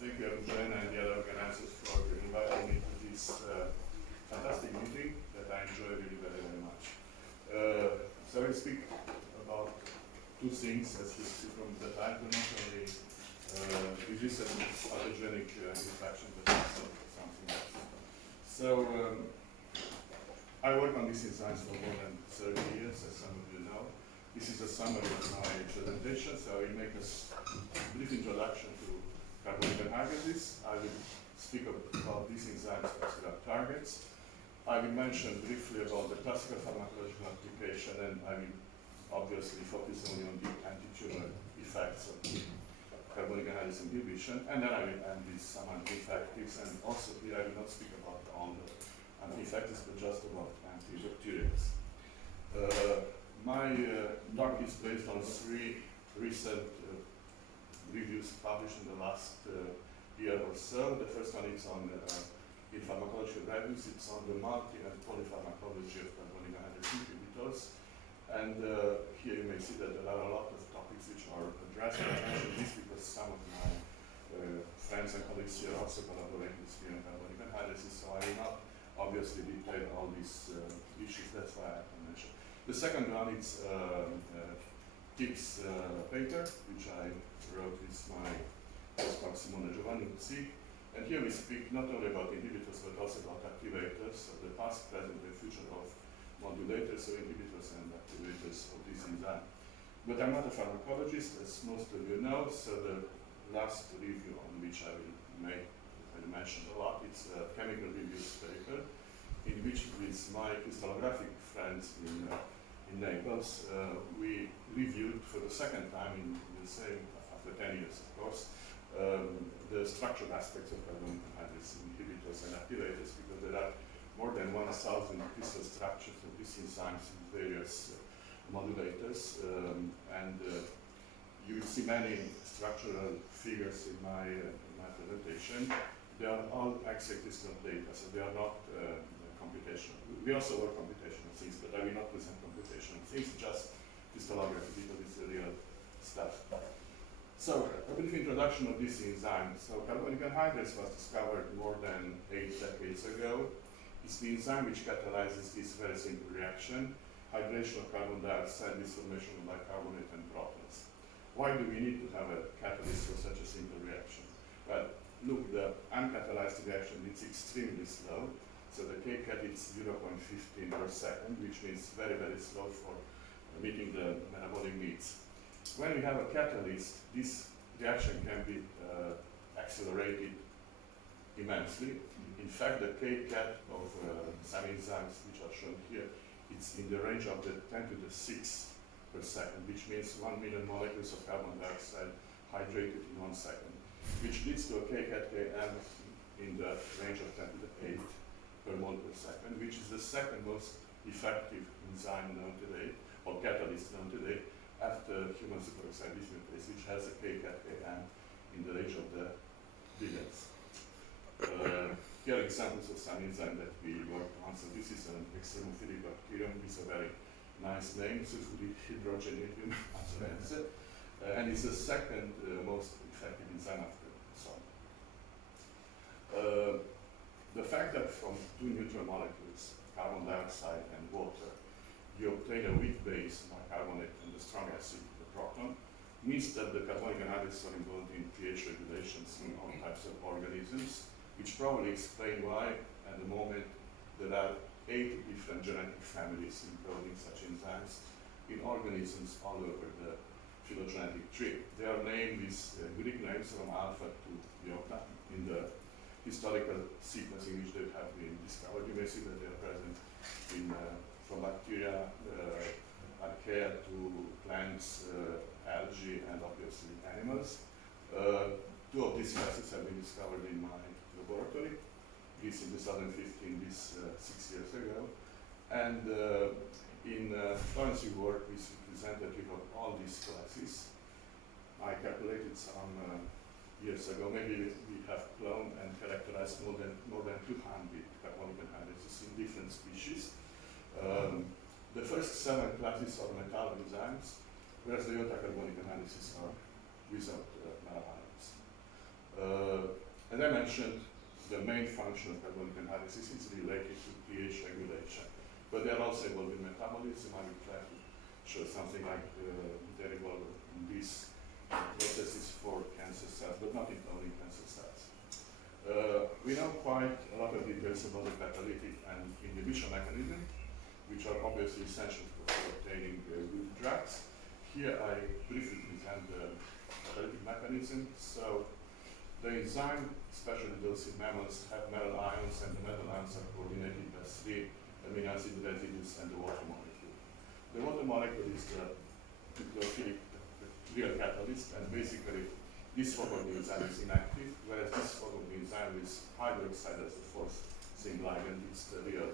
Thank you, Jen, and the other organizers for inviting me to this fantastic meeting that I enjoy really very, very much. So I speak about two things, as you see from the title, not only resistant pathogenic infection, but also something else. So I work on these enzymes for more than 30 years, as some of you know. This is a summary of my presentation, so I will make a brief introduction to carbonic anhydrase. I will speak about these enzymes' vascular targets. I will mention briefly about the classical pharmacological application, and I will obviously focus only on the anti-tumor effects of carbonic anhydrase inhibition, and then I will end with some anti-infectives, and also here I will not speak about all the anti-infectives, but just about antibacterials. My talk is based on three recent reviews published in the last year or so. The first one is on in pharmacological reviews. It's on the multi and polypharmacology of carbonic anhydrase inhibitors. And here you may see that there are a lot of topics which are addressed. I mention this because some of my friends and colleagues here also collaborate with me on carbonic anhydrase, so I will not obviously detail all these issues. That's why I can mention. The second one is Tips paper, which I wrote with my postdoc Simone Giovannuzzi. And here we speak not only about inhibitors, but also about activators, so the past, present, and future of modulators, so inhibitors and activators of this enzyme. But I'm not a pharmacologist, as most of you know, so the last review on which I will mention a lot, it's a chemical reviews paper, in which with my crystallographic friends in Naples, we reviewed for the second time in the same, after 10 years of course, the structural aspects of carbonic anhydrase inhibitors and activators, because there are more than 1,000 crystal structures of these enzymes in various modulators, and you will see many structural figures in my presentation. They are all exact crystal data, so they are not computational. We also work computational things, but I will not present computational things, just crystallography, because it's the real stuff. So, a brief introduction of this enzyme. So, carbonic anhydrase was discovered more than 8 decades ago. It's the enzyme which catalyzes this very simple reaction, hydration of carbon dioxide with formation of bicarbonate and protons. Why do we need to have a catalyst for such a simple reaction? Well, look, the uncatalyzed reaction is extremely slow. So the kcat is 0.15 per second, which means very, very slow for meeting the metabolic needs. When we have a catalyst, this reaction can be accelerated immensely. In fact, the kcat of some enzymes, which are shown here, it's in the range of the 10 to the 6 per second, which means 1 million molecules of carbon dioxide hydrated in 1 second, which leads to a kcat Km in the range of 10 to the 8 per mole per second, which is the second most effective enzyme known today, or catalyst known today, after human superoxide dismutase, which has a kcat Km in the range of the billions. Here are examples of some enzyme that we worked on. So this is an extremophilic bacterium with a very nice name, sulfuric hydrogenedium anhydrase, and it's the second most effective enzyme after salt. The fact that from two neutral molecules, carbon dioxide and water, you obtain a weak base, bicarbonate, and a strong acid, the proton, means that the carbonic anhydrase are involved in pH regulations in all types of organisms, which probably explain why, at the moment, there are 8 different genetic families encoding such enzymes in organisms all over the phylogenetic tree. They are named with Greek names from alpha to iota in the historical sequence in which they have been discovered. You may see that they are present in, from bacteria, archaea to plants, algae, and obviously animals. 2 of these classes have been discovered in my laboratory, this in 2015, this 6 years ago. And in Florence work, we presented of all these classes. I calculated some years ago, maybe we have cloned and characterized more than 200 carbonic anhydrases in different species. The first 7 classes are metal enzymes, whereas the iota carbonic anhydrases are without metal ions. As I mentioned, the main function of carbonic anhydrase is related to pH regulation, but they are also involved in metabolism. I will try to show something like they're involved in these processes for cancer cells, but not only cancer cells. We know quite a lot of details about the catalytic and inhibition mechanism, which are obviously essential for obtaining good drugs. Here I briefly present the catalytic mechanism. So the enzyme, especially those in mammals, have metal ions, and the metal ions are coordinated by 3 amino acid residues and the water molecule. The water molecule is the nucleophilic real catalyst, and basically this form of the enzyme is inactive, whereas this form of the enzyme is hydroxide as the fourth zinc ligand. It's the real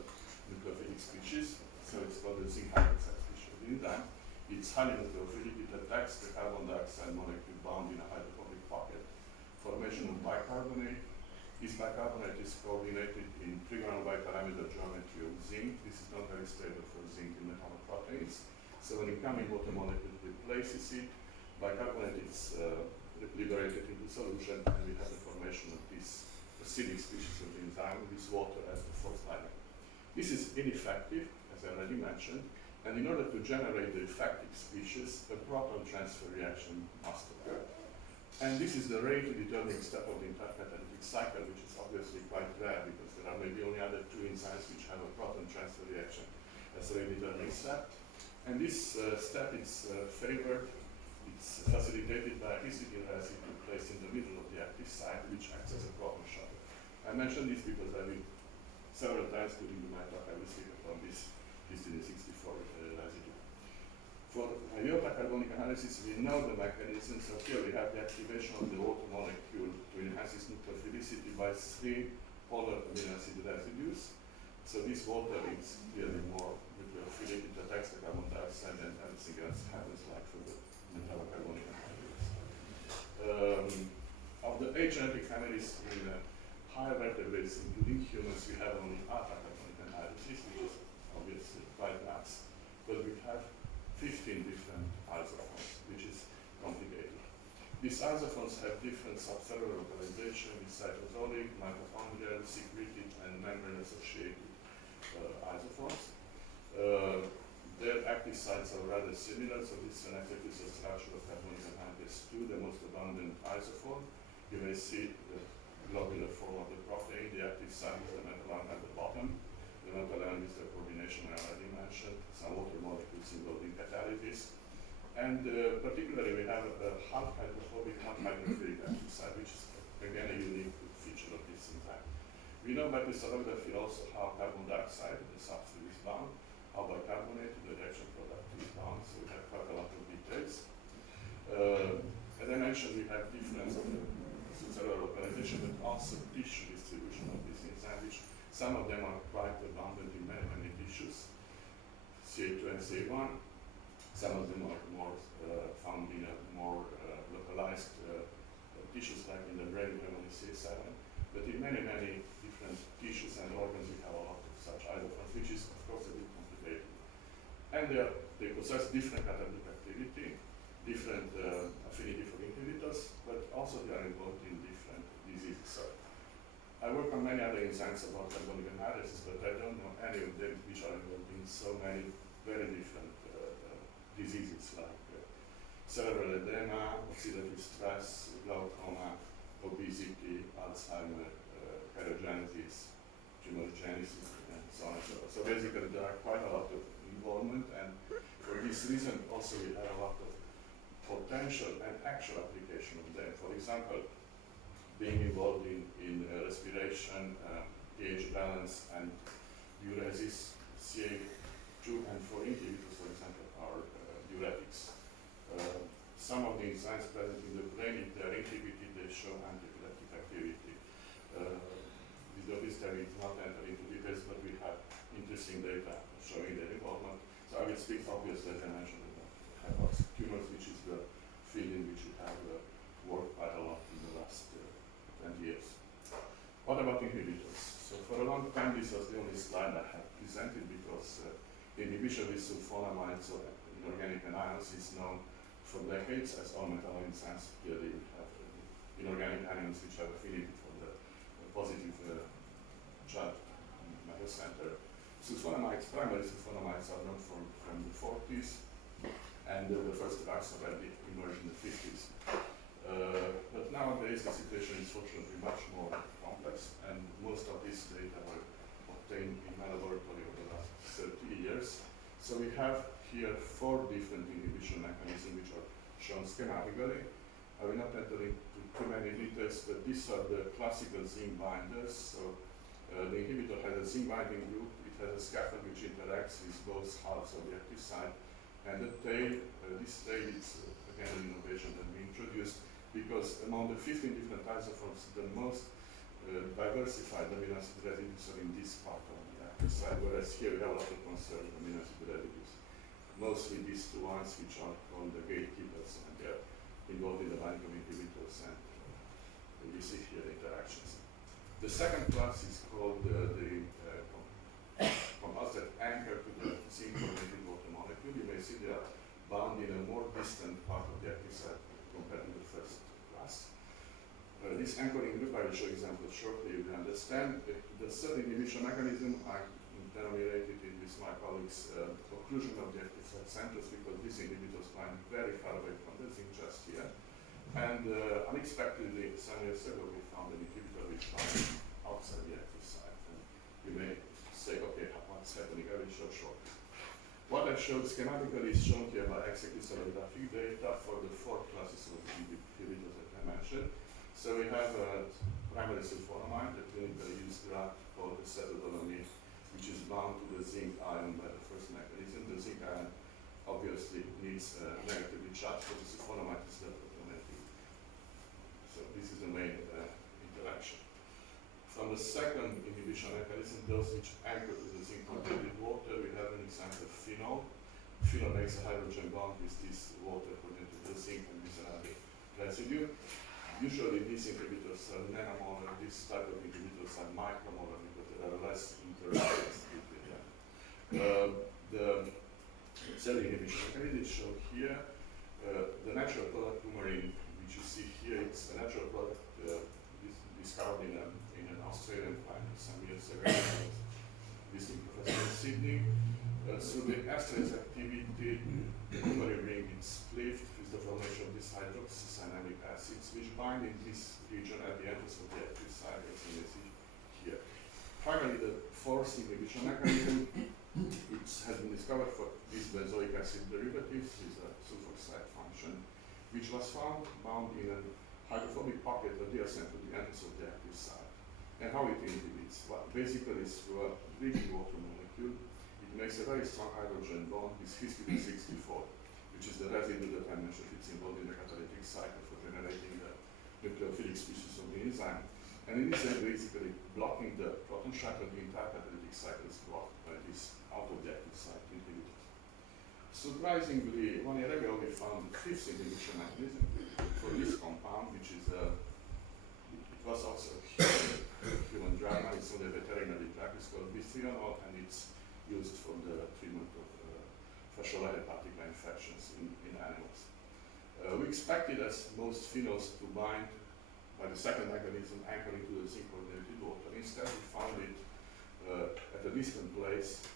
nucleophilic species, so it's called the zinc hydroxide species of the enzyme. It's highly nucleophilic. It attacks the carbon dioxide molecule bound in a hydrophobic pocket. Formation of bicarbonate. This bicarbonate is coordinated in trigonal biparameter geometry of zinc. This is not very stable for zinc in metalloproteins. So when incoming water molecule replaces it, bicarbonate is liberated into solution, and we have the formation of this acidic species of the enzyme with this water as the fourth ligand. This is ineffective, as I already mentioned, and in order to generate the effective species, a proton transfer reaction must occur. And this is the rate determining step of the intercatalytic cycle, which is obviously quite rare because there are maybe only other 2 enzymes which have a proton transfer reaction as a rate determining step. And this step is favored. It's facilitated by a histidine residue placed in the middle of the active site, which acts as a proton shuttle. I mentioned this because I will several times during my talk I will speak upon this histidine 64 residue. For iota carbonic analysis, we know the mechanism. So here we have the activation of the water molecule to enhance its nucleophilicity by 3 polar amino acid residues. So this water is clearly more nucleophilic. It attacks the carbon dioxide, and everything else happens like for the metallocarbonic anhydrase. Of the 8 genetic families in higher vertebrates, including humans, we have only alpha carbonic anhydrase, which is obviously quite nice. But we have 15 different isophones, which is complicated. These isophones have different subcellular localization with cytosolic, mitochondrial, secreted, and membrane-associated isophones. Their active sites are rather similar, so this is an executive structure of carbonic anhydrase 2, the most abundant isophone. You may see the globular form of the protein. The active site is the metal ion at the bottom. The metal ion is the coordination I already mentioned, some water molecules involved in catalysis. And particularly we have a half hydrophobic, half hydrophilic active site, which is again a unique feature of this enzyme. We know by crystallography also how carbon dioxide, the substrate, is bound, how bicarbonate, the reaction product, is bound, so we have quite a lot of details. As I mentioned, we have different cellular localization, but also tissue distribution of this enzyme, which some of them are quite abundant in many, many tissues, CA2 and CA1. Some of them are more found in a more localized tissues, like in the brain, we have only CA7. But in many, many different tissues and organs, we have a lot of such isophones, which is, of course, a bit complicated. And they possess different catalytic activity, different affinity for inhibitors, but also they are involved in different diseases. So I work on many other enzymes about carbonic anhydrase, but I don't know any of them which are involved in so many very different diseases like cerebral edema, oxidative stress, glaucoma, obesity, Alzheimer, keratogenesis, tumorigenesis, and so on and so forth. So basically there are quite a lot of involvement, and for this reason also we have a lot of potential and actual application of them. For example, being involved in respiration, pH balance, and diuresis, CA2 and 4 inhibitors, for example, are diuretics. Some of the enzymes present in the brain, if they are inhibited, they show antiepileptic activity. With this, I will not enter into details, but we have interesting data showing their involvement. So I will speak obviously, as I mentioned, about tumors, which is the field in which we have worked quite a lot in the last 20 years. What about inhibitors? So for a long time, this was the only slide I have presented because inhibition with sulfonamides or inorganic anions is known for decades, as all metal enzymes clearly have inorganic anions which have affinity for the positive charge metal center. Sulfonamides, primary sulfonamides are known from the 40s, and the first drugs already emerged in the 50s. But nowadays the situation is fortunately much more complex, and most of these data were obtained in my laboratory over the last 30 years. So we have here 4 different inhibition mechanisms which are shown schematically. I will not enter into too many details, but these are the classical zinc binders. So the inhibitor has a zinc binding group, it has a scaffold which interacts with both halves of the active site, and the tail, this tail is again an innovation that we introduced because among the 15 different isoforms, the most diversified amino acid residues are in this part of the active site, whereas here we have a lot of conserved amino acid residues. Mostly these 2 ones which are called the gatekeepers, and they're involved in the binding of inhibitors, and you see here the interactions. The second class is called the compounds that anchor to the zinc-coordinated water molecule. You may see they are bound in a more distant part of the active site compared to the first class. This anchoring group, I will show examples shortly, you will understand. The third inhibition mechanism, I denominated it with my colleagues occlusion of the active site centers, because these inhibitors bind very far away from the zinc, just here. And unexpectedly, some years ago, we found an inhibitor which binds outside the active site. And you may say, okay, what's happening? I will show shortly. What I showed schematically is shown here by extracrystallographic data for the 4 classes of inhibitors that I mentioned. So we have a primary sulfonamide, the clinically used drug called acetyldolamine, which is bound to the zinc ion by the first mechanism. The zinc ion obviously needs negatively charged, so the sulfonamide is not automatic. So this is the main interaction. From the second inhibition mechanism, those which anchor to the zinc-coordinated water, we have an example of phenol. Phenol makes a hydrogen bond with this water coordinated to the zinc and this another residue. Usually these inhibitors are nanomolar, this type of inhibitors are micromolar because there are less interactions between them. The cell inhibition mechanism is shown here. The natural product coumarin, which you see here, it's a natural product discovered in an Australian plant some years ago. Visiting Professor in Sydney. Through the esterase activity, the coumarin ring is split with the formation of these hydroxycyanamic acids, which bind in this region at the entrance of the active site, as you may see here. Finally, the fourth inhibition mechanism, it has been discovered for these benzoic acid derivatives with a sulfoxide function, which was found bound in a hydrophobic pocket adjacent to the entrance of the active site. And how it inhibits? Well, basically, it's through a drinking water molecule. It makes a very strong hydrogen bond with histidine 64, which is the residue that I mentioned. It's involved in the catalytic cycle for generating the nucleophilic species of the enzyme. And it is basically blocking the proton shuttle. The entire catalytic cycle is blocked by this out of the active site inhibitors. Surprisingly, 1 year ago, we found the 5th inhibition mechanism for this compound, which is it was also a human drug. It's not a veterinary drug. It's called bisphenol, and it's used for the treatment of fascial hepatic infections in animals. We expected, as most phenols, to bind by the second mechanism anchoring to the zinc-coordinated water. Instead, we found it at a distant place,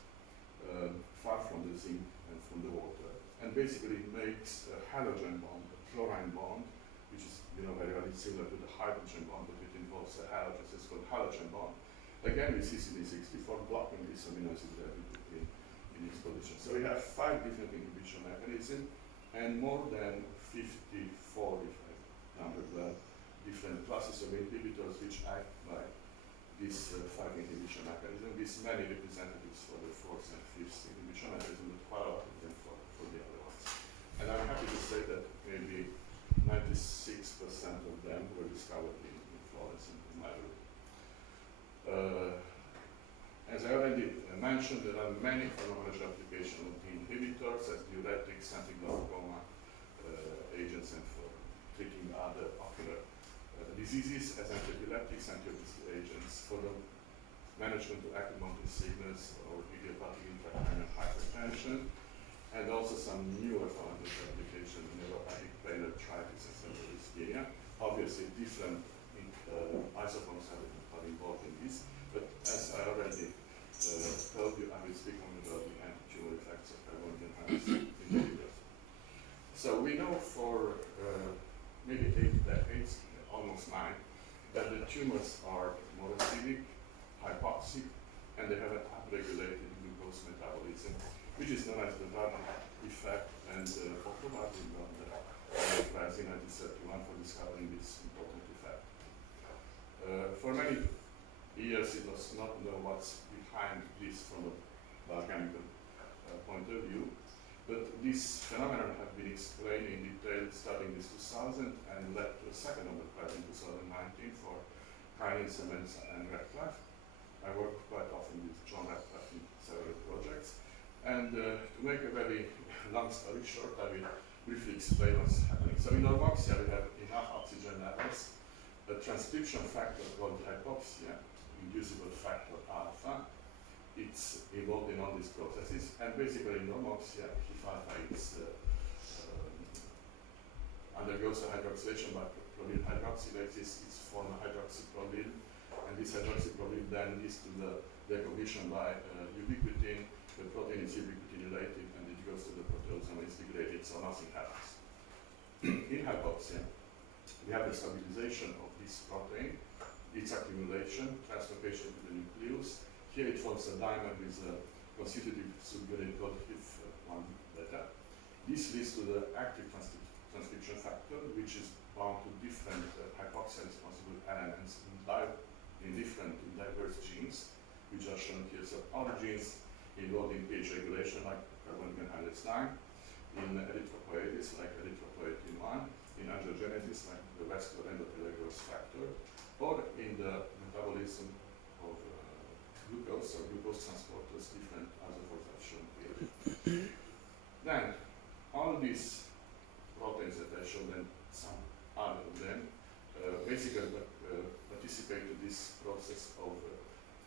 far from the zinc and from the water, and basically it makes a halogen bond, a chlorine bond, which is very similar to the hydrogen bond, but it involves a halogen, so it's called halogen bond. Again, with histidine-64 blocking this amino acid residue in its position. So we have 5 different inhibition mechanisms and more than 54, if I numbered well, different classes of inhibitors which act by these 5 inhibition mechanisms, with many representatives for the 4th and 5th inhibition mechanism, but quite a lot of them for the other ones. And I'm happy to say that maybe 96% of them were discovered in Florence in my group. As I already mentioned, there are many pharmacological applications of the inhibitors as diuretics, anti-glaucoma agents, and for treating other ocular diseases as antiepileptics, anti-obesity agents for the management of acute mountain sickness or idiopathic intracranial hypertension, and also some newer pharmacological applications in neuropathic pain, arthritis, and central ischemia. Obviously, different isoforms are that the tumors are more acidic, hypoxic, and they have an upregulated glucose metabolism, which is known as the Vardy effect, and probably got the prize in 1931 for discovering this important effect. For many years it was not known what's behind this from a biochemical point of view, but this phenomenon have been explained in detail starting this 2000 and led to a second Nobel Prize in 2019 for Heinz, Mensa, and Radcliffe. I work quite often with John Radcliffe in several projects. And to make a very long story short, I will briefly explain what's happening. So in normoxia, we have enough oxygen levels. A transcription factor called hypoxia, inducible factor alpha, it's involved in all these processes. And basically in normoxia, if alpha is, undergoes a hydroxylation by proline hydroxylases, it's formed a hydroxyproline. And this hydroxyproline then leads to the recognition by ubiquitin. The protein is ubiquitinated and it goes to the proteasome and is degraded, so nothing happens. In hypoxia, we have the stabilization of this protein, its accumulation, translocation to the nucleus. Here it forms a dimer with a constitutive subunit called HIF1 beta. This leads to the active transcription factor, which is bound to different hypoxia-responsible elements in different, diverse genes, which are shown here. So all the genes involved in pH regulation, like carbonic anhydrase 9, in erythropoiesis, like erythropoietin 1, in angiogenesis, like the vascular endothelial growth factor, or in the metabolism of glucose, or glucose transporters, different isoforms are shown here. Then, all these proteins that I showed, and some other of them, basically participate in this process of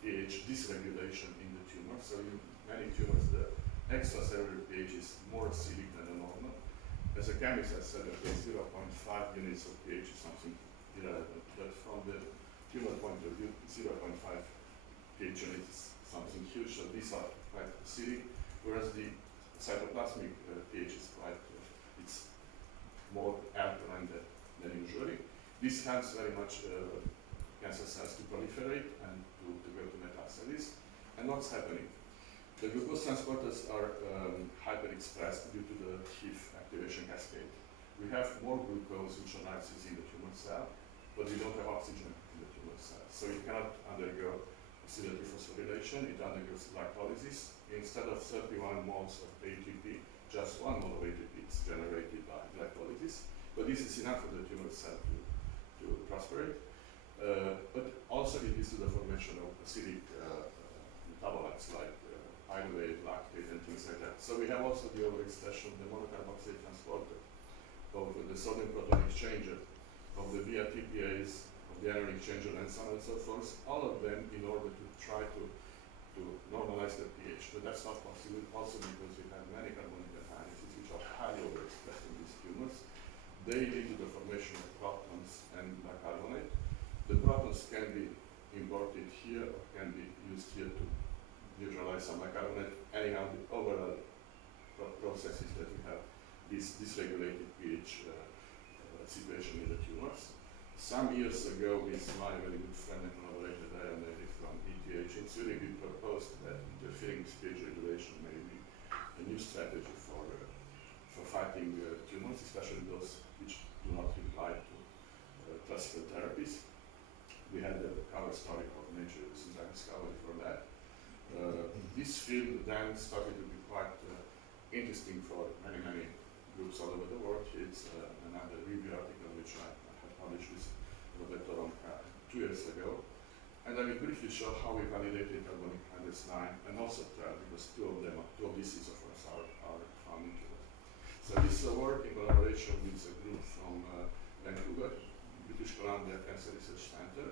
pH dysregulation in the tumor. So in many tumors, the extracellular pH is more acidic than the normal. As a chemist, I said that 0.5 units of pH is something irrelevant, but from the tumor point of view, 0.5 pH units is something huge, so these are quite acidic, whereas the cytoplasmic pH is quite, it's more alkaline than usually. This helps very much cancer cells to proliferate and to go to metastasis. And what's happening? The glucose transporters are hyperexpressed due to the HIF activation cascade. We have more glucose which arrives in the tumor cell, but we don't have oxygen in the tumor cell. So it cannot undergo oxidative phosphorylation, it undergoes glycolysis. Instead of 31 moles of ATP, just 1 mole of ATP is generated by glycolysis. But this is enough for the tumor cell to prosperate. But also it leads to the formation of acidic metabolites like pyruvate, lactate, and things like that. So we have also the overexpression of the monocarboxylate transporter, of the sodium proton exchanger, of the VATPase, of the iron exchanger, and so on and so forth, all of them in order to try to normalize the pH. But that's not possible also because we have many carbonic anhydrases which are highly overexpressed in these tumors. They lead to the formation of protons and bicarbonate. The protons can be imported here or can be used here to neutralize some bicarbonate. Anyhow, the overall process is that we have this dysregulated pH situation in the tumors. Some years ago, with my very good friend and collaborator Diane from ETH in Zurich, we proposed that interfering with pH regulation may be a new strategy for fighting tumors, especially those which do not reply to classical therapies. We had the cover story of Nature since I discovered for that. This field then started to be quite interesting for many, many groups all over the world. It's another review article which I have published with Roberto Ronca 2 years ago. And I will briefly show how we validated carbonic anhydrase 9 and also 12, because two of these isoforms are found in tumors. So this work in collaboration with a group from Vancouver, British Columbia Cancer Research Center.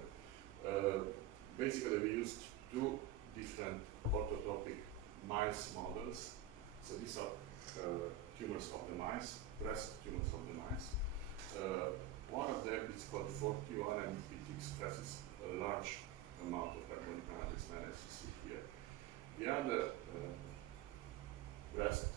Basically, we used two different orthotopic mice models. So these are tumors of the mice, breast tumors of the mice. One of them is called 41 and it expresses a large amount of carbonic anhydrase 9, as you see here. The other breast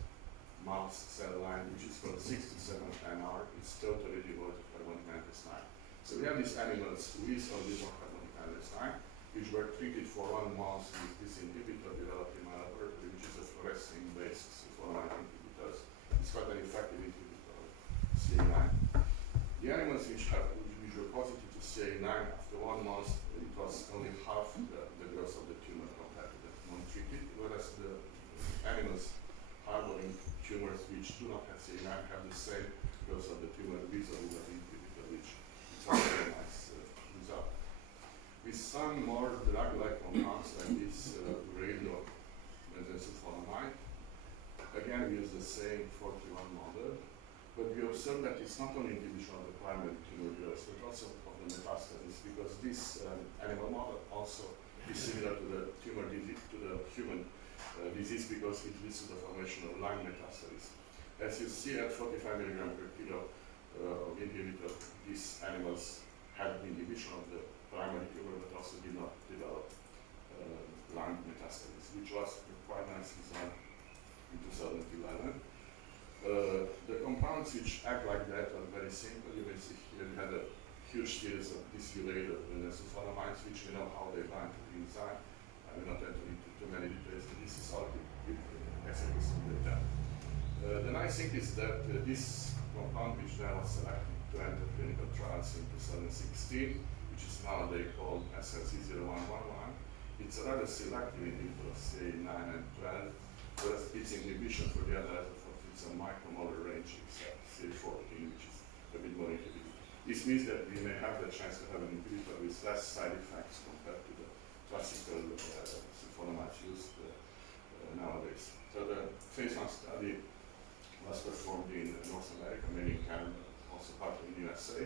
mouse cell line, which is called 67 NR, is totally devoid of carbonic anhydrase 9. So we have had these animals with or without carbonic anhydrase 9, which were treated for 1 month with this inhibitor developed in my laboratory, which is a fluorescein-based sulfonamide inhibitors. It's quite an effective inhibitor of CA9. The animals which were positive to CA9 after 1 month, it was only half the growth of the tumor compared to the non-treated, whereas the animals harboring tumors which do not have CA9 have the same growth of the tumor with or without inhibitor, which is also a nice result. With some more drug-like compounds like this radiosulfonamide, again we use the same 41 model, but we observe that it's not only inhibition of the primary tumor growth, but also of the metastasis, because this animal model also is similar to the tumor disease, to the human disease, because it leads to the formation of lung metastasis. As you see at 45 milligram per kilo of inhibitor, these animals had inhibition of the primary tumor, but also did not develop lung metastasis, which was a quite nice result in 2011. The compounds which act like that are very simple. You may see here we had a huge series of disulated sulfonamides, which we know how they bind to the enzyme. I will not enter into too many details, but this is all with execution data. The nice thing is that this compound, which then was selected to enter clinical trials in 2016, which is nowadays called SLC0111, it's a rather selective inhibitor of CA9 and 12, whereas its inhibition for the other it's a micromolar range except CA14, which is a bit more inhibited. This means that we may have the chance to have an inhibitor with less side effects compared to the classical sulfonamides used nowadays. So the phase 1 study was performed in North America, mainly in Canada, also partly in USA,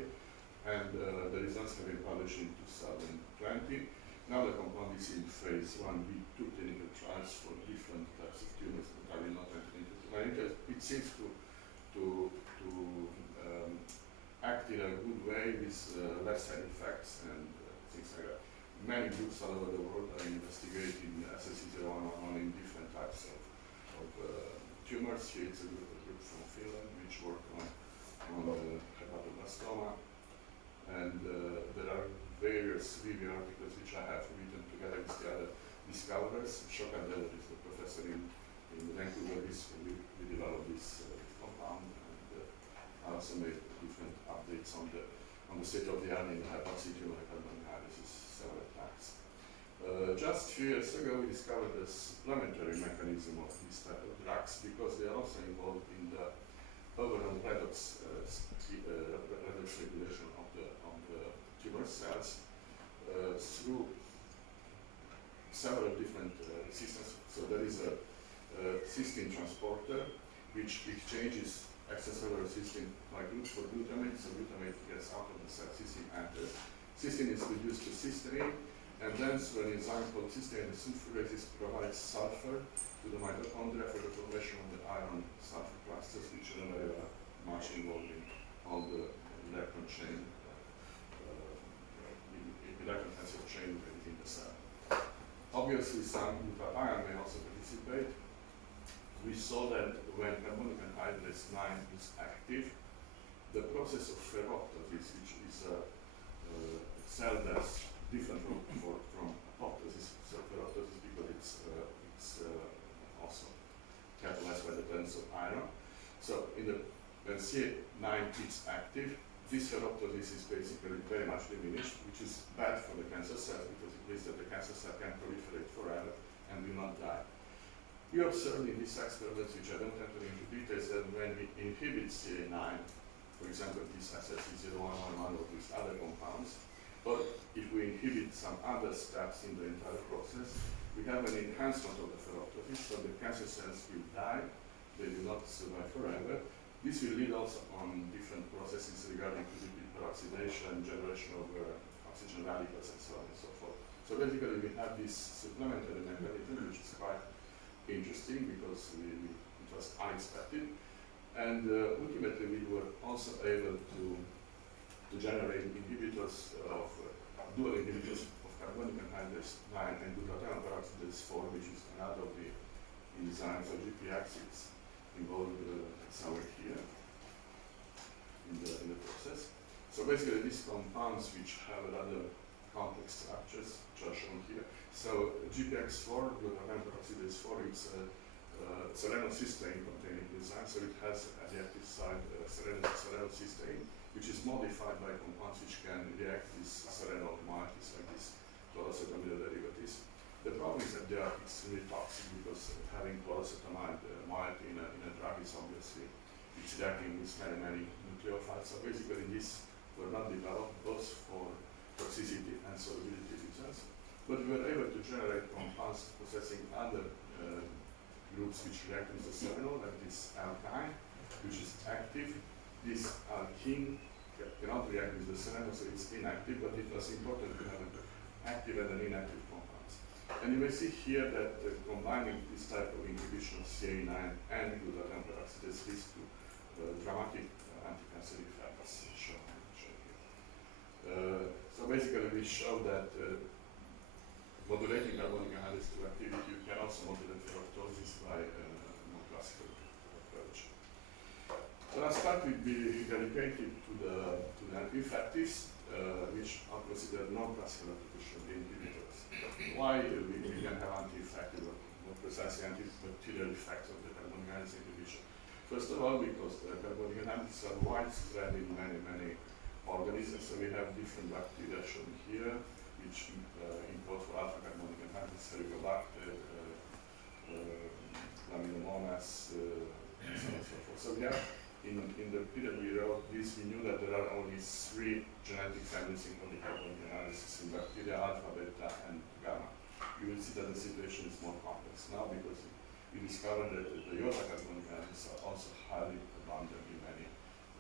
and the results have been published in 2020. Now the compound is in phase 1b2 clinical trials for different types of tumors, but I will not enter into too many details. It seems to act in a good way with less side effects and things like that. Many groups all over the world are investigating SLC0111 in different types of tumors. Here it's a group from Finland which work on hepatoblastoma, and there are various review articles which I have written together with the other discoverers. Shokan Deller is the professor in Vancouver. We developed this compound, and I also made different updates on the state of the art in hypoxia carbonic hydrolysis several times. Just a few years ago, we discovered the supplementary mechanism of these type of drugs, because they are also involved in the overall redox regulation of the tumor cells through several different systems. So there is a cysteine transporter which exchanges extracellular cysteine for glutamate, so glutamate gets out of the cell, cysteine enters. Cysteine is reduced to cysteine, and then through an enzyme called cysteine sulfurases provides sulfur to the mitochondria for the formation of the iron sulfur clusters, which are very much involved in all the electron chain, electron tensor chain within the cell. Obviously, some glutathione may also participate. We saw that when carbonic anhydrase 9 is active, the process of ferroptosis, which is a cell that's different from apoptosis, so ferroptosis because it's also catalyzed by the presence of iron. So when CA9 is active, this ferroptosis is basically very much diminished, which is bad for the cancer cells because it means that the cancer cell can proliferate forever and will not die. We observed in these experiments, which I don't enter into details, that when we inhibit CA9, for example, this SLC0111 or these other compounds, or if we inhibit some other steps in the entire process, we have an enhancement of the ferroptosis, so the cancer cells will die, they will not survive forever. This will lead also on different processes regarding lipid peroxidation, generation of oxygen radicals, and so on and so forth. So basically, we have this supplementary mechanism, which is quite interesting because it was unexpected, and ultimately we were also able to generate inhibitors of dual inhibitors of carbonic anhydrase 9 and glutathione peroxidase 4, which is another of the enzymes or GPXs involved somewhere here in the process. So So basically these compounds which have rather complex structures, which are shown here. So GPX4, glutathione peroxidase 4, it's a serenocysteine containing enzyme, so it has at the active site serenocysteine, which is modified by compounds which can react with serenol moieties like these chlorocetamide derivatives. The problem is that they are extremely toxic because having chlorocetamide moiety in a drug is obviously it's reacting with many nucleophiles. So basically these were not developed both for toxicity and solubility reasons, but we were able to generate compounds possessing other groups which react with the serenol, like this alkyne, which is active. This alkene cannot react with the serenol, so it's inactive, but it was important to have an active and an inactive compounds. And you may see here that combining this type of inhibition of CA9 and glutathione peroxidase leads to dramatic anticancer effects shown here. So basically we show that modulating carbonic anhydrase 2 activity, you can also modulate ferroptosis by a more classical approach. So let's start with the dedicated to the anti-infectives, which are considered non-classical application of the inhibitors. Why we can have anti-infective, or more precisely antibacterial effects of the carbonic anhydrase inhibition? First of all, because the carbonic anhydrases are widespread in many organisms, so we have different bacteria shown here, which encode for alpha carbonic anhydrase, Helicobacter, Laminomonas, and so on and so forth. So we have, in the period we wrote this, we knew that there are only 3 genetic families encoding carbonic anhydrase in bacteria, alpha, beta, and gamma. You will see that the situation is more complex now because we discovered that the iota carbonic anhydrase are also highly abundant in many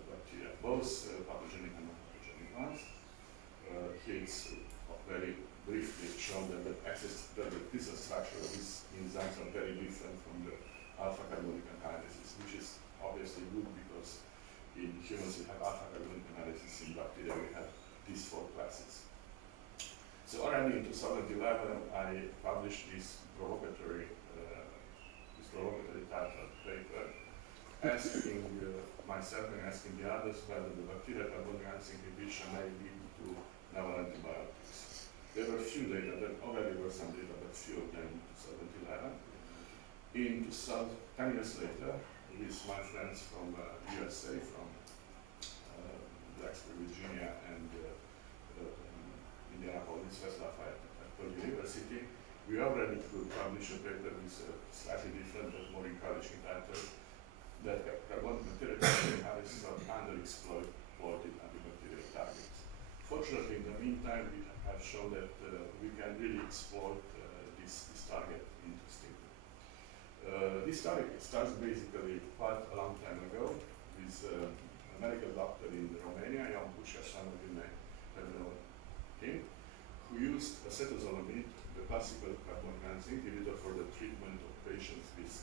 bacteria, both pathogenic and non-pathogenic ones. Here it's very briefly shown that the crystal structure of these enzymes are very different from the alpha carbonic anhydrases, which is obviously good because in humans we have alpha carbonic anhydrases, in bacteria we have these 4 classes. So already in 2011 I published this provocatory titled paper asking myself and asking the others whether the bacterial carbonic anhydrase inhibition may lead to novel antibiotics. There were few data, there already were some data, but few of them in 2011. In 10 years later, with my friends from USA, from Blacksburg, Virginia, and Indianapolis, West Lafayette University, we already could publish a paper with a slightly different but more encouraging title that carbonic anhydrases are underexploited antibacterial targets. Fortunately, in the meantime, we have shown that we can really exploit this target interestingly. This target starts basically quite a long time ago with a medical doctor in Romania, Jan Pușca, some of you may have known him, who used acetazolamide, the classical carbonic anhydrase inhibitor, for the treatment of patients with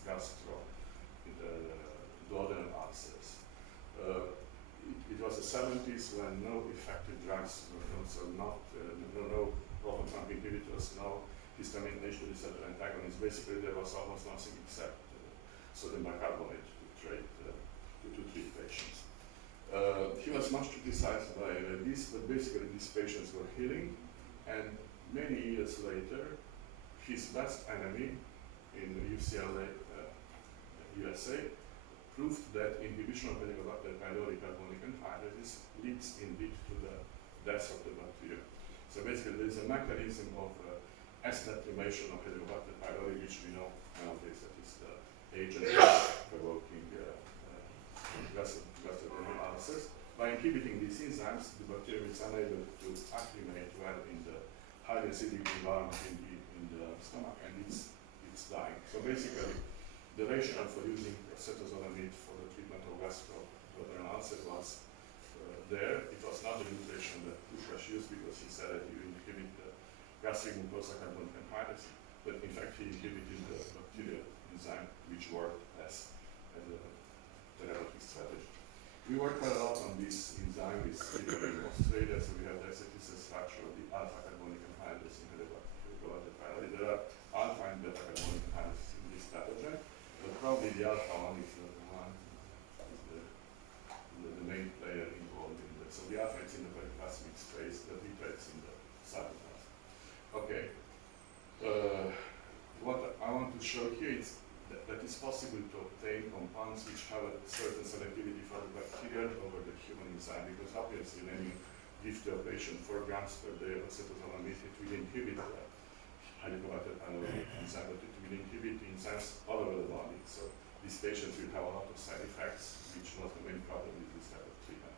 duodenal ulcers. It was the 70s when no effective drugs were found, so no proton pump inhibitors, no histamine H2 receptor antagonists. Basically, there was almost nothing except sodium bicarbonate to treat patients. He was much criticized by this, but basically these patients were healing, and many years later, his best enemy in UCLA, USA, proved that inhibition of Helicobacter pylori carbonic anhydrase leads indeed to the death of the bacteria. So basically, there is a mechanism of acetylation of Helicobacter pylori, which we know nowadays that is the agent provoking gastrointestinal ulcers. By inhibiting these enzymes, the bacterium is unable to acclimate well in the highly acidic environment in the stomach, and it's dying. So basically, the rationale for using acetazolamide for the treatment of gastrointestinal ulcer was there. It was not the nutrition that Pușca used because he said that you inhibit the gastric mucosa carbonic anhydrase, but in fact he inhibited the bacterial enzyme, which worked as a therapeutic strategy. We worked a lot on this enzyme with people in Australia, so we have the crystal structure of the alpha carbonic anhydrase in Helicobacter pylori. There are alpha and beta carbonic anhydrases in this pathogen, but probably the alpha one is not the one, is the main player involved in this. So the alpha is in the enzyme, because obviously when you give the patient 4 grams per day of acetazolamide, it will inhibit the helicobacter pylori enzyme, but it will inhibit enzymes all over the body. So these patients will have a lot of side effects, which was the main problem with this type of treatment.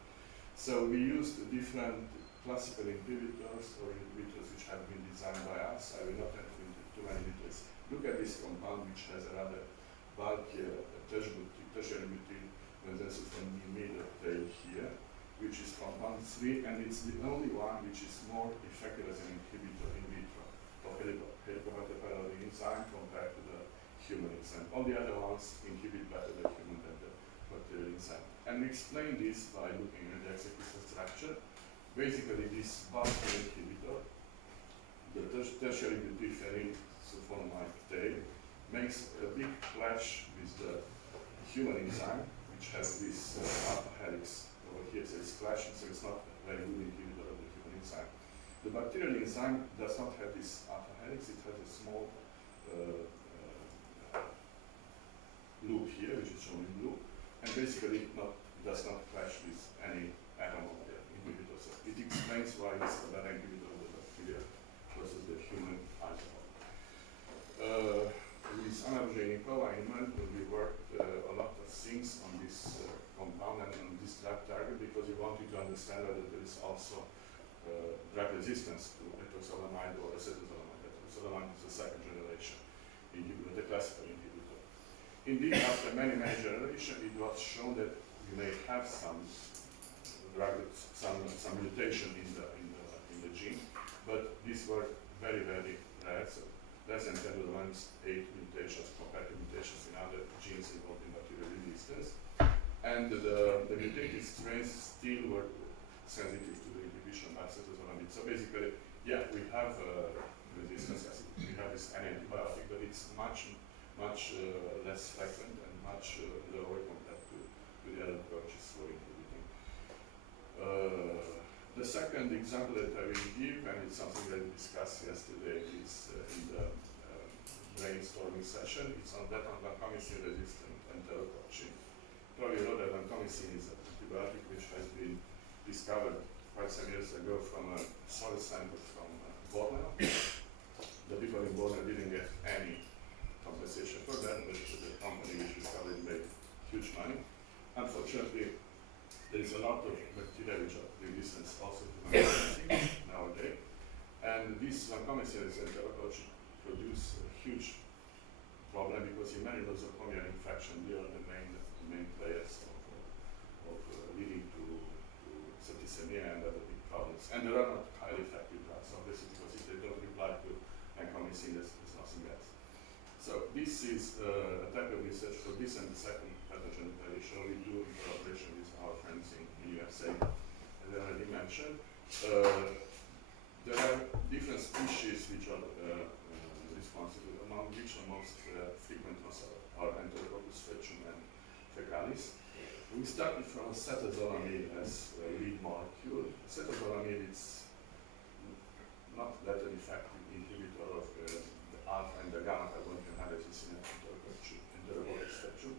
So we used different classical inhibitors or inhibitors which have been designed by us. I will not enter into too many details. Look at this compound, which has a rather bulky tertiary butyl benzene tail here, which is compound 3, and it's the only one which is more effective as an inhibitor in vitro of helicobacter pylori enzyme compared to the human enzyme. All the other ones inhibit better the human than the bacterial enzyme. And we explain this by looking at the execution structure. Basically, this bulky inhibitor, the tertiary butyl sulfonamide tail, makes a big clash with the human enzyme, which has this alpha helix over here, so it's clashing, so it's not a very good inhibitor of the human enzyme. The bacterial enzyme does not have this alpha helix, it has a small loop here, which is shown in blue, and basically it does not clash with any atom of the inhibitor. So it explains why it's a better inhibitor of the bacteria versus the human alcohol. With Anna-Eugenie Kovac, we worked a lot of things on this compound and on this drug target because we wanted to understand whether there is also drug resistance to ethoxylamide or acetazolamide. Ethoxylamide is the second generation inhibitor, the classical inhibitor. Indeed, after many generations, it was shown that we may have some mutation in the gene, but these were very rare. So less than 10 to the minus 8 mutations compared to mutations in other genes involved in bacterial resistance. And the mutated strains still were sensitive to the inhibition of acetazolamide. So basically, yeah, we have resistance, we have this antibiotic, but it's much less frequent and much lower compared to the other approaches for inhibiting. The second example that I will give, and it's something that we discussed yesterday, is in the brainstorming session. It's on that on vancomycin-resistant enterococci. Probably know that vancomycin is an antibiotic which has been discovered quite some years ago from a soil sample from Borneo. The people in Borneo didn't get any compensation for that, but the company which discovered it made huge money. Unfortunately, there is a lot of bacteria which are resistant also to vancomycin nowadays, and this vancomycin-resistant enterococci produce a huge problem because in many nosocomial infection they are the main players of leading to septicemia and other big problems. And there are not highly effective drugs, obviously, because if they don't reply to vancomycin, there's nothing else. So this is a type of research. So this and the second pathogen that I show we do in collaboration with our friends in USA, as I already mentioned. There are different species which are responsible, among which the most frequent ones are Enterococcus faecium and fecalis. We started from acetazolamide as a lead molecule. Acetazolamide is not that an effective inhibitor of the alpha and the gamma carbonic anhydrase in Enterococcus faecium,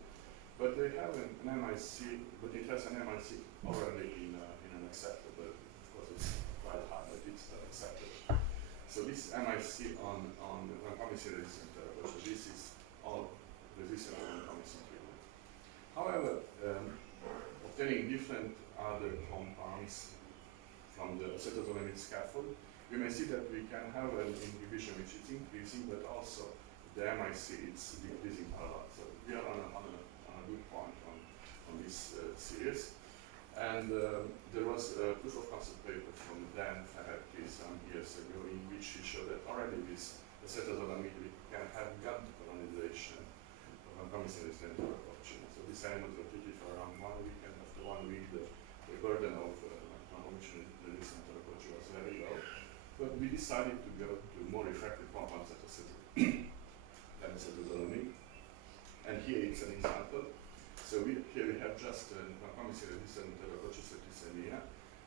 but they have an MIC, but it has an MIC already in an acceptable. Of course, it's quite hard, but it's acceptable. So this MIC on vancomycin-resistant enterococci, this is all resistant to vancomycin treatment. However, obtaining different other compounds from the acetazolamide scaffold, we may see that we can have an inhibition which is increasing, but also the MIC is decreasing a lot. So we are on a good point on this series. And there was a proof of concept paper from Dan Faherty some years ago in which he showed that already with acetazolamide we can have gut colonization of vancomycin-resistant enterococci. So these animals were treated for around 1 week, and after 1 week the burden of vancomycin-resistant enterococci was very low. But we decided to go to more effective compounds than acetazolamide. And here it's an example. So here we have just vancomycin-resistant enterococci septicemia.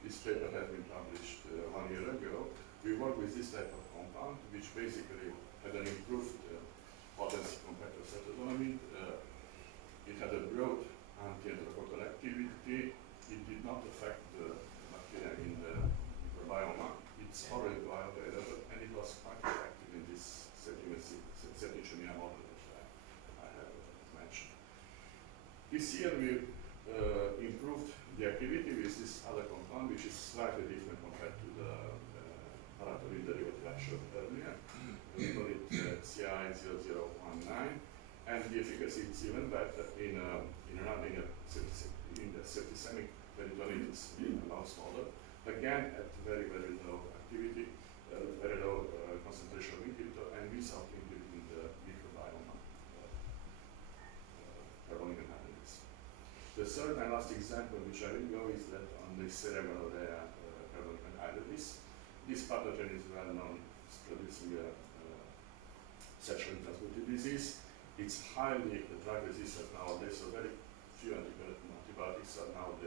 This paper has been published 1 year ago. We work with this type of compound, which basically had an improved potency compared to acetazolamide. It had a broad anti-enterococcal activity. It did not affect it's already bioavailable, and it was quite effective in this septicemia model that I have mentioned. This year we improved the activity with this other compound, which is slightly different compared to the paratolin derivative I showed earlier. We call it CI0019, and the efficacy is even better in the septicemic peritonitis in a mouse model. Again, at very, very low activity, very low concentration of inhibitor, and without inhibiting the microbiome carbonic anhydrase. The third and last example which I will go is that on the cerebrorea carbonic anhydrase. This pathogen is well known, it's producing a sexually transmitted disease. It's highly drug resistant nowadays, so very few antibiotics are now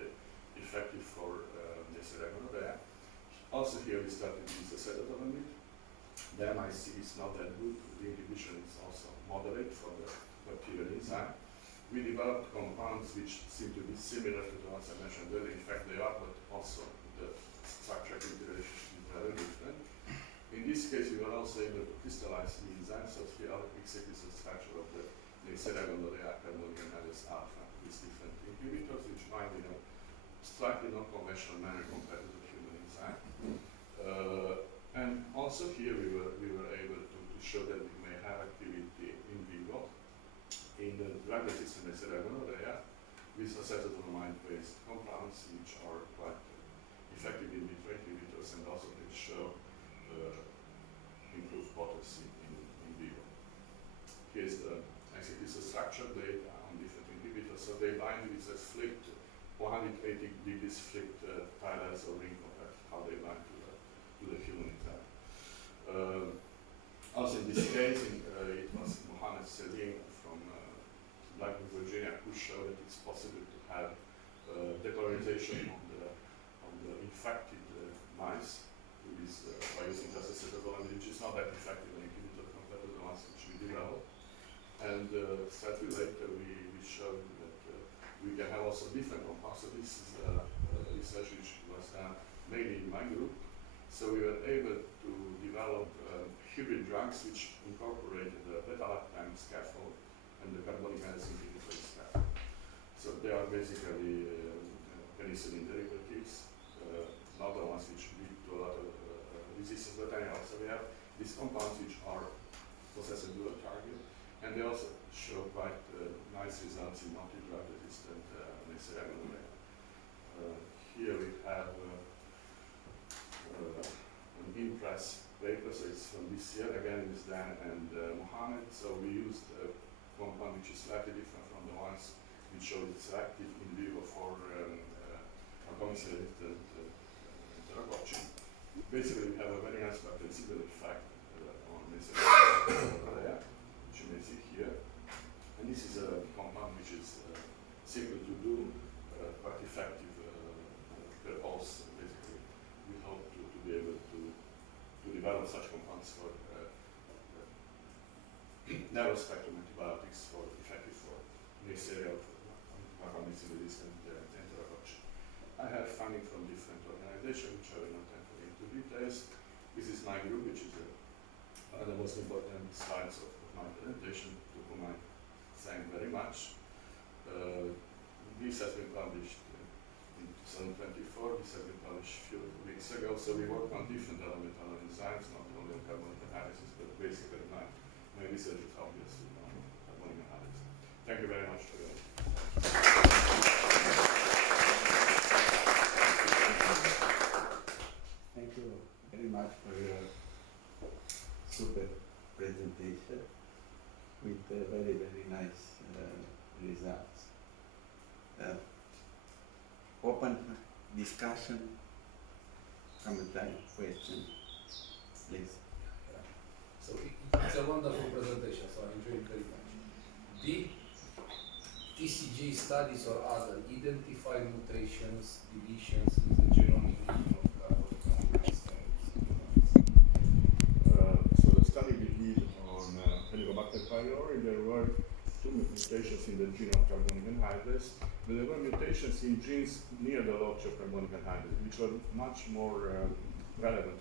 effective for the cerebrorea. Also here we started with acetazolamide. The MIC is not that good. The inhibition is also moderate for the bacterial enzyme. We developed compounds which seem to be similar to the ones I mentioned earlier. In fact, they are, but also the structure relationship is very different. In this case, we were also able to crystallize the enzyme, so here are exactly the structure of the cerebrorea carbonic anhydrase alpha with different inhibitors, which bind in a slightly non-conventional manner compared to the human enzyme. And also here we were able to show that we may have activity in vivo in the drug-resistant cerebrorea with acetazolamide-based compounds, which are quite effective in vitro inhibitors, and also can show improved potency in vivo. Here's actually this is structured data on different inhibitors, so they bind with a flipped 180 degrees flipped trilateral ring compared to how they bind to the human enzyme. Also in this case, it was Mohamed Selim from Blackburn, Virginia, who showed that it's possible to have depolarization of the infected mice by using just acetazolamide, which is not that effective an inhibitor compared to the ones which we developed. And slightly later we showed that we can have also different compounds. So this is research which was done mainly in my group. So we were able to develop hybrid drugs which incorporated the beta-lactam scaffold and the carbonic anhydrase inhibitor scaffold. So they are basically penicillin derivatives, not the ones which lead to a lot of resistance, but anyhow, so we have these compounds which possess a dual target, and they also show quite nice results in multi-drug resistant cerebrorea. Here we have an IMPRESS paper, so it's from this year, again with Dan and Mohamed. So we used a compound which is slightly different from the ones which showed it's active in vivo for commission-resistant enterococci. Basically, we have a very nice bactericidal effect on this cerebrorea, which you may see here. And this is a compound which is simple to do, quite effective per pulse. Basically, we hope to be able to develop such compounds for narrow spectrum antibiotics for effective for this area of commission-resistant enterococci. I have funding from different organizations, which I will not enter into details. This is my group, which is one of the most important slides of my presentation, to whom I thank very much. This has been published in 2024. This has been published a few weeks ago. So we work on different elemental enzymes, not only on carbonic anhydrase, but basically my research is obviously on carbonic anhydrase. Thank you very much for your Thank you very much for your super presentation with very, very nice results. Open discussion, comment, question, please. So it's a wonderful presentation, so I enjoyed it very much. Did ECG studies or other identify mutations, deletions in the genomic region of carbonic anhydrase? So the study we did on Helicobacter pylori, there were two mutations in the gene of carbonic anhydrase, but there were mutations in genes near the locus of carbonic anhydrase, which were much more relevant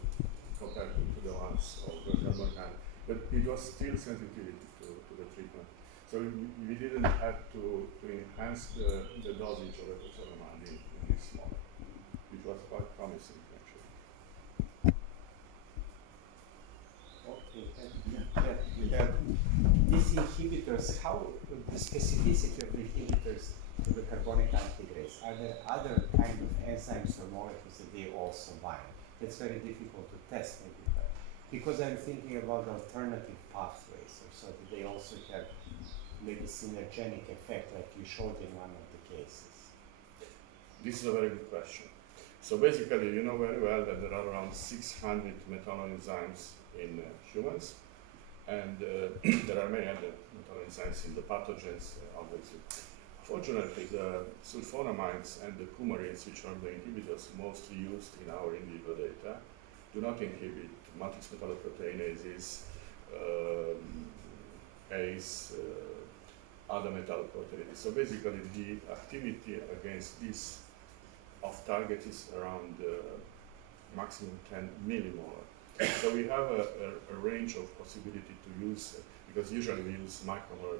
compared to the ones of the carbonic acid. But it was still sensitivity to the treatment. So we didn't have to enhance the dosage of etoposide in this model, which was quite promising actually. Okay, these inhibitors, how the specificity of the inhibitors to the carbonic anhydrase? Are there other kind of enzymes or molecules that they also bind? It's very difficult to test maybe, but because I'm thinking about alternative pathways, or so that they also have maybe synergenic effect, like you showed in one of the cases. This is a very good question. So basically, you know very well that there are around 600 methanol enzymes in humans, and there are many other methanol enzymes in the pathogens, obviously. Fortunately, the sulfonamides and the coumarins, which are the inhibitors mostly used in our in vivo data, do not inhibit matrix metalloproteinases, ACE, other metalloproteinases. So basically, the activity against this off-target is around maximum 10 millimolar. So we have a range of possibility to use, because usually we use micromolar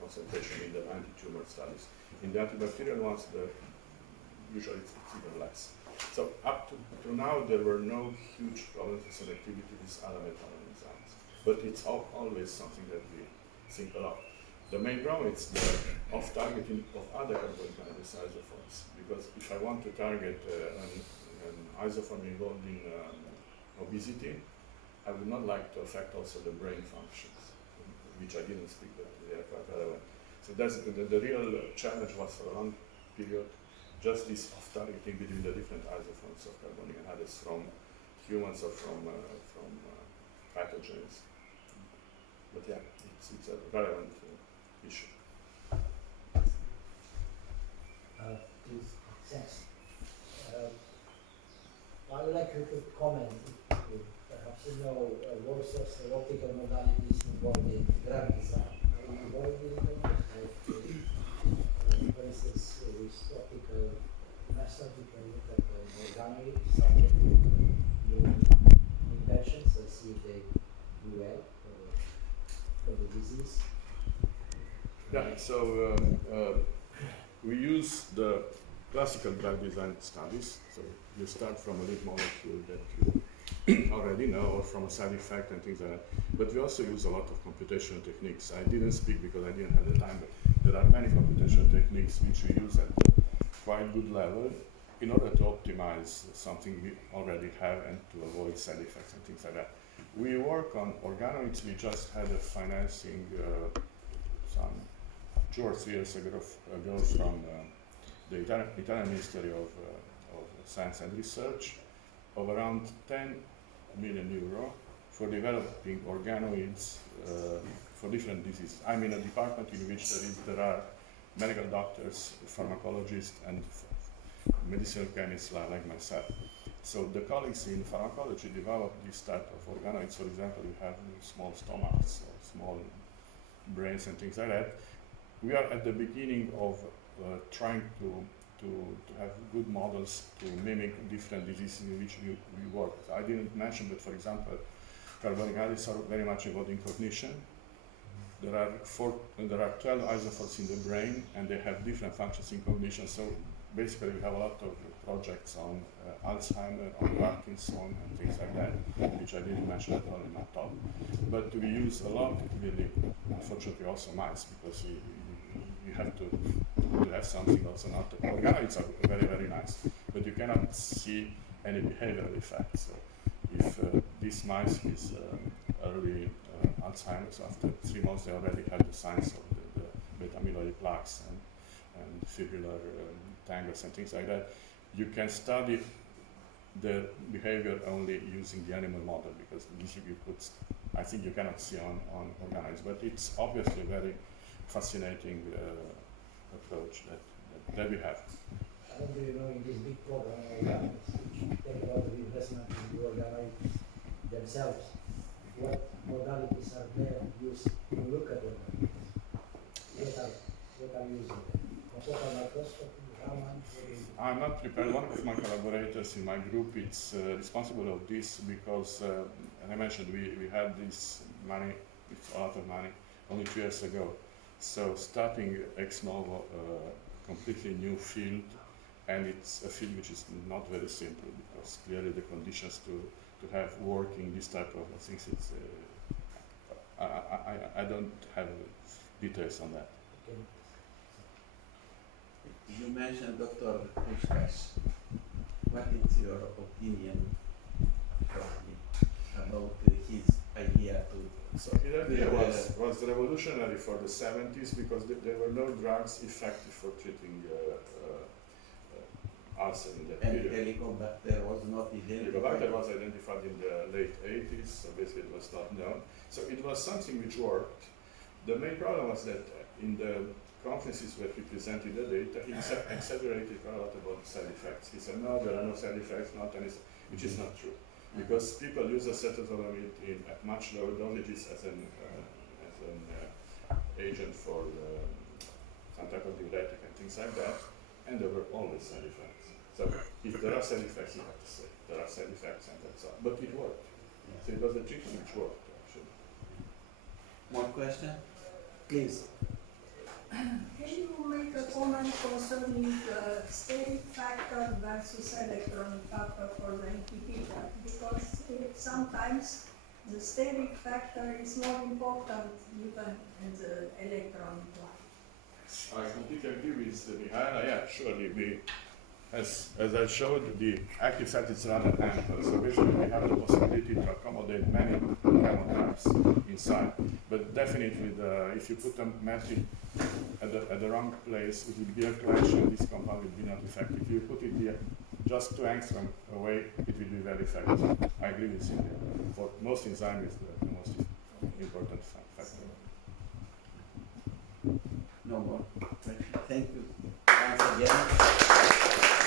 concentration in the anti-tumor studies. In the antibacterial ones, usually it's even less. So up to now, there were no huge problems with selectivity with other methanol enzymes. But it's always something that we think a lot. The main problem is the off-targeting of other carbonic anhydrase isoforms. Because if I want to target an isoform involved in obesity, I would not like to affect also the brain functions, which I didn't speak, but they are quite relevant. So that's the real challenge was for a long period, just this off-targeting between the different isoforms of carbonic anhydrase from humans or from pathogens. But yeah, it's a relevant issue. Thanks. I would like you to comment, perhaps you know, what sorts of optical modalities involved in drug design. Are you involved in them? For instance, with optical method, you can look at the organoids, some of your inventions, and see if they do well for the disease. Yeah, so we use the classical drug design studies. So you start from a lead molecule that you already know, or from a side effect and things like that. But we also use a lot of computational techniques. I didn't speak because I didn't have the time, but there are many computational techniques which we use at a quite good level in order to optimize something we already have and to avoid side effects and things like that. We work on organoids. We just had a financing some 2 or 3 years ago from the Italian Ministry of Science and Research of around 10 million euro for developing organoids for different diseases. I'm in a department in which there are medical doctors, pharmacologists, and medicinal chemists like myself. So the colleagues in pharmacology develop this type of organoids. For example, you have small stomachs or small brains and things like that. We are at the beginning of trying to have good models to mimic different diseases in which we work. So I didn't mention, but for example, carbonic anhydrase are very much involved in cognition. There are 12 isoforms in the brain, and they have different functions in cognition. So basically, we have a lot of projects on Alzheimer, on Parkinson, and things like that, which I didn't mention at all in my talk. But we use a lot, really, unfortunately, also mice, because you have to have something also not. Organoids are very, very nice, but you cannot see any behavioral effects. So if this mice is early Alzheimer's, after 3 months they already have the signs of the beta-amyloid plaques and fibrillar tangles and things like that. You can study the behavior only using the animal model, because this you put, I think you cannot see on organoids, but it's obviously a very fascinating approach that we have. And you know, in this big program, organoids, which take a lot of investment in the organoids themselves, what modalities are there used to look at them? What are using? Confocal microscopy? Roman, what is it? I'm not prepared. One of my collaborators in my group is responsible of this because, as I mentioned, we had this money, it's a lot of money, only 2 years ago. So starting ex novo, completely new field, and it's a field which is not very simple because clearly the conditions to have working this type of things, it's, I don't have details on that. Okay. You mentioned Dr. Puskás. What is your opinion about his idea to? So his idea was revolutionary for the 70s because there were no drugs effective for treating ulcer in that And period. Helicobacter was not Helicobacter identified. was identified in the late 80s, so basically it was not known. So it was something which worked. The main problem was that in the conferences where he presented the data, he exaggerated a lot about side effects. He said, no, there are no side effects, not any, which is not true. Because people use acetazolamide at much lower dosages as an agent for some type of diuretic and things like that, and there were always side effects. So if there are side effects, you have to say there are side effects, and that's all. But it worked. So it was a treatment which worked, actually. More question? Please. Can you make a comment concerning the steric factor versus electron factor for the inhibitor? Because sometimes the steric factor is more important even than the electron one. I completely agree with Mihaela. Yeah, surely as I showed, the active site is rather ample, so basically we have the possibility to accommodate many chemotypes inside. But definitely, if you put a metal at the wrong place, it will be a clash and this compound will be not effective. If you put it here, just 2 angstrom away, it will be very effective. I agree with you. For most enzymes, it's the most important factor. No more questions. Thank you once again.